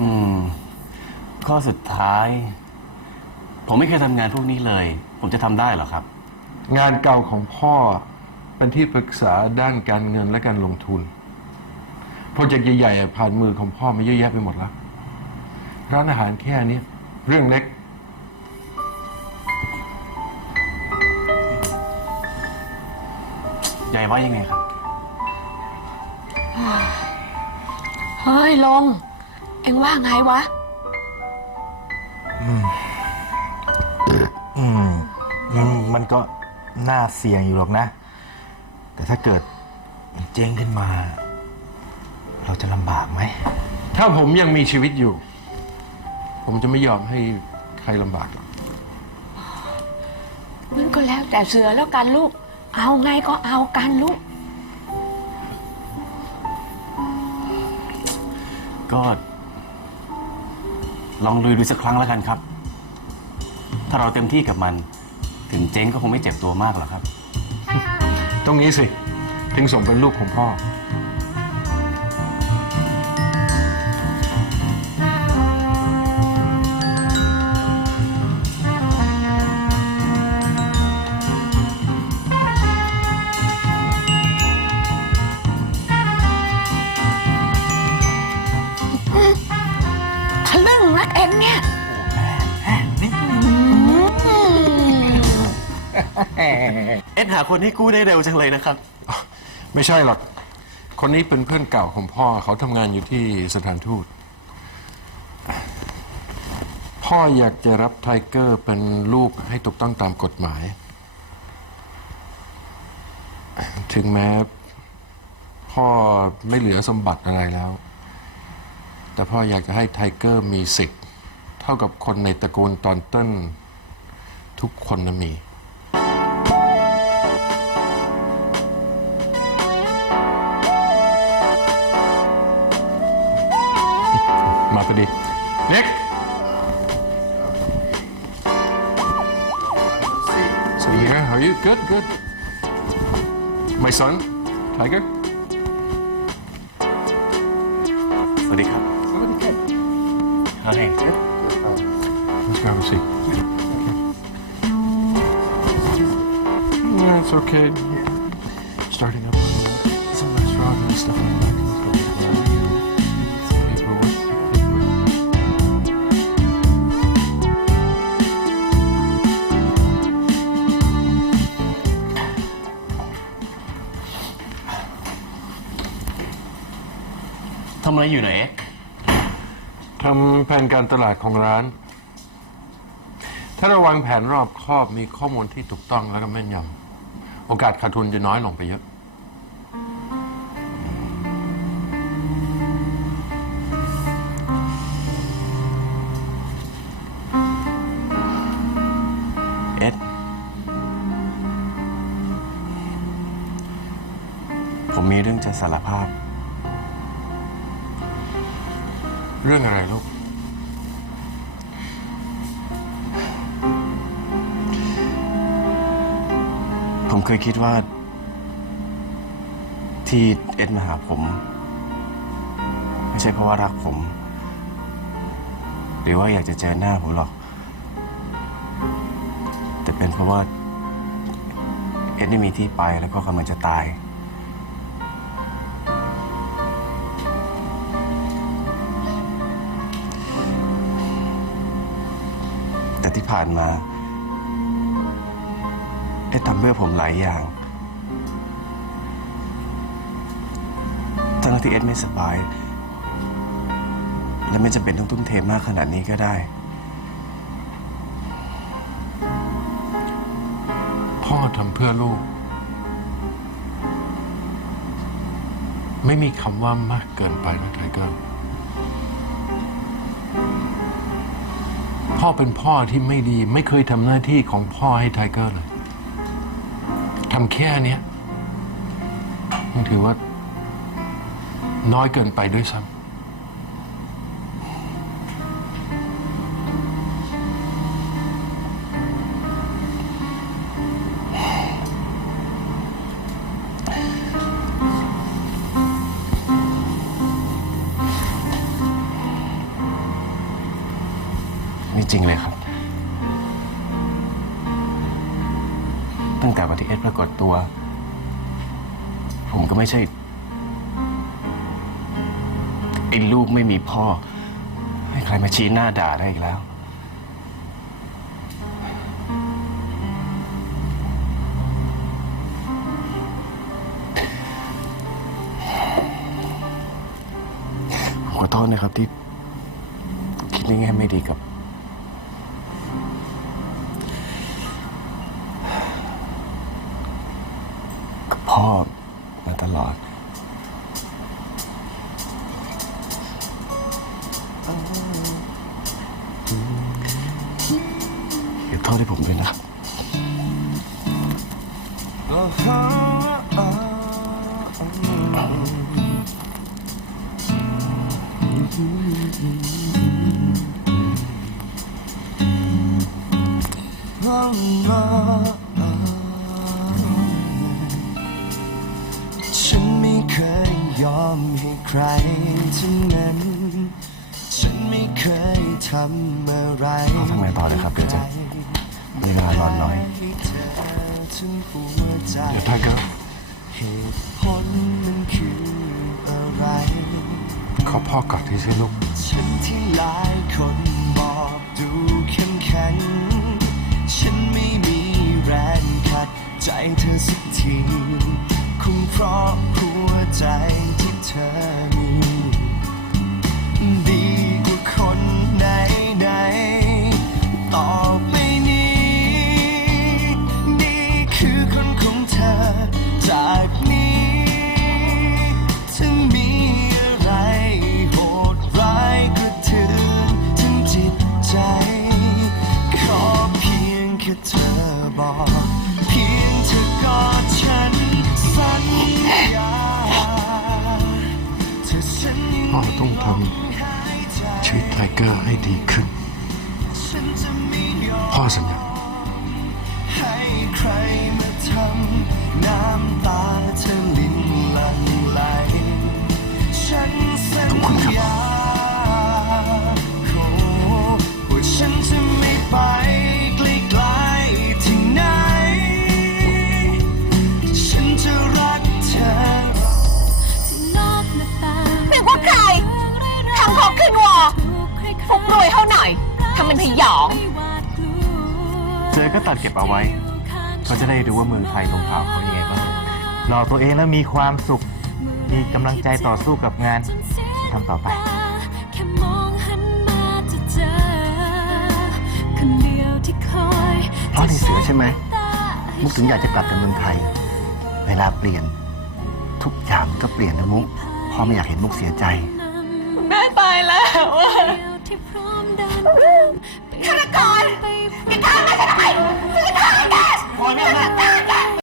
อืม ข้อสุดท้าย ผมไม่เคยทำงานพวกนี้เลย ผมจะทำได้เหรอครับ งานเก่าของพ่อเป็นที่ปรึกษาด้านการเงินและการลงทุน โปรเจกต์ใหญ่ๆผ่านมือของพ่อมาเยอะแยะไปหมดแล้ว ร้านอาหารแค่นี้เรื่องเล็กใหญ่ว่ายังไงครับ เฮ้ยลง เอ็งว่าไงวะ อืมอืมมันก็น่าเสี่ยงอยู่หรอกนะ แต่ถ้าเกิดมันเจ๊งขึ้นมา เราจะลำบากไหม ถ้าผมยังมีชีวิตอยู่ ผมจะไม่ยอมให้ใครลำบากหรอกมันก็แล้วแต่เสือแล้วกันลูก เอาไงก็เอากันลูก ก็ ลองลุยดูสักครั้งแล้วกันครับ ถ้าเราเต็มที่กับมัน ถึงเจ๊งก็คงไม่เจ็บตัวมากหรอกครับ ตรงนี้สิ ถึงสมเป็นลูกของพ่อ เอ็ดหาคนให้กู้ได้เร็วจังเลยนะครับ ไม่ใช่หรอก คนนี้เป็นเพื่อนเก่าของพ่อเขาทำงานอยู่ที่สถานทูต พ่ออยากจะรับไทเกอร์เป็นลูกให้ถูกต้องตามกฎหมาย ถึงแม้พ่อไม่เหลือสมบัติอะไรแล้ว แต่พ่ออยากจะให้ไทเกอร์มีสิทธิ์ เท่ากับคนในตระกูลตอนต้นทุกคนนะมี มาพอดี Nick So yeah, how are you? Good, good. My son, Tiger. สวัสดีครับเฮ้ย Let's grab a seat. Yeah, it's okay. Starting up ำอะไรอยู่ไหนเอ็ดทำแผนการตลาดของร้าน ถ้าเราวางแผนรอบครอบมีข้อมูลที่ถูกต้องแล้วก็แม่นยำโอกาสขาดทุนจะน้อยลงไปเยอะ เอ็ด ผมมีเรื่องจะสารภาพ รื่องอะไรลูก ผมเคยคิดว่า ที่เอ็ดมาหาผม ไม่ใช่เพราะว่ารักผม หรือว่าอยากจะเจอหน้าผมหรอก แต่เป็นเพราะว่า เอ็ดไม่มีที่ไปแล้วก็กำลังจะตาย แต่ที่ผ่านมาเอ็ดทำเพื่อผมหลายอย่างทั้งที่เอ็ดไม่สบาย และไม่จำเป็นต้องทุ่มเทมากขนาดนี้ก็ได้ พ่อทำเพื่อลูก ไม่มีคำว่ามากเกินไปนะไทเกอร์ พ่อเป็นพ่อที่ไม่ดี ไม่เคยทำหน้าที่ของพ่อให้ไทเกอร์เลยทำแค่เนี้ยมันถือว่า น้อยเกินไปด้วยซ้ำ ไม่จริงเลยครับ ตั้งแต่วันที่เอ็ดปรากฏตัว ผมก็ไม่ใช่ไอ้ลูกไม่มีพ่อ ให้ใครมาชี้หน้าด่าได้อีกแล้ว ผมขอโทษนะครับที่คิดในแง่ไม่ดีกับ พ่อมาตลอดอย่าโทษให้ผมด้วยนะค ให้ใครทั้งนั้น ฉันไม่เคยทำอะไรเอาทำไงต่อเลยครับเดี๋ยวจะมีเวลานอนน้อย ให้เธอถึงหัวใจ เดี๋ยวไทเกอร์เหตุผลมันคืออะไร ขอพ่อกอดที่สิลูก ฉันที่หลายคนบอกดูเข้มแข็ง ฉันไม่มีแรงขัดใจเธอสักทีคงเพราะหัว ใจที่เธอำชีวิตไทเกอร์ให้ดีขึ้น พ่อสัญญา ตัดเก็บเอาไว้เขาจะได้รู้ว่าเมืองไทยของข่าวเขายังไงบ้างหล่อตัวเองแล้วมีความสุข มีกำลังใจต่อสู้กับงานทำต่อไปแค่องหันมาะเจอคนเดียวที่เพราะในเสือใช่ไหมมุกถึงอยากจะกลับจากเมืองไทย เวลาเปลี่ยน ทุกอย่างก็เปลี่ยนนะมุกพ่อไม่อยากเห็นมุกเสียใจแม่ตายแล้วอะ ที่พร้อมเดินทางไปฆาตกรไปพร้อมฆ่าแม่ฉันทำไมฉันจะฆ่าแกฉันจะฆ่า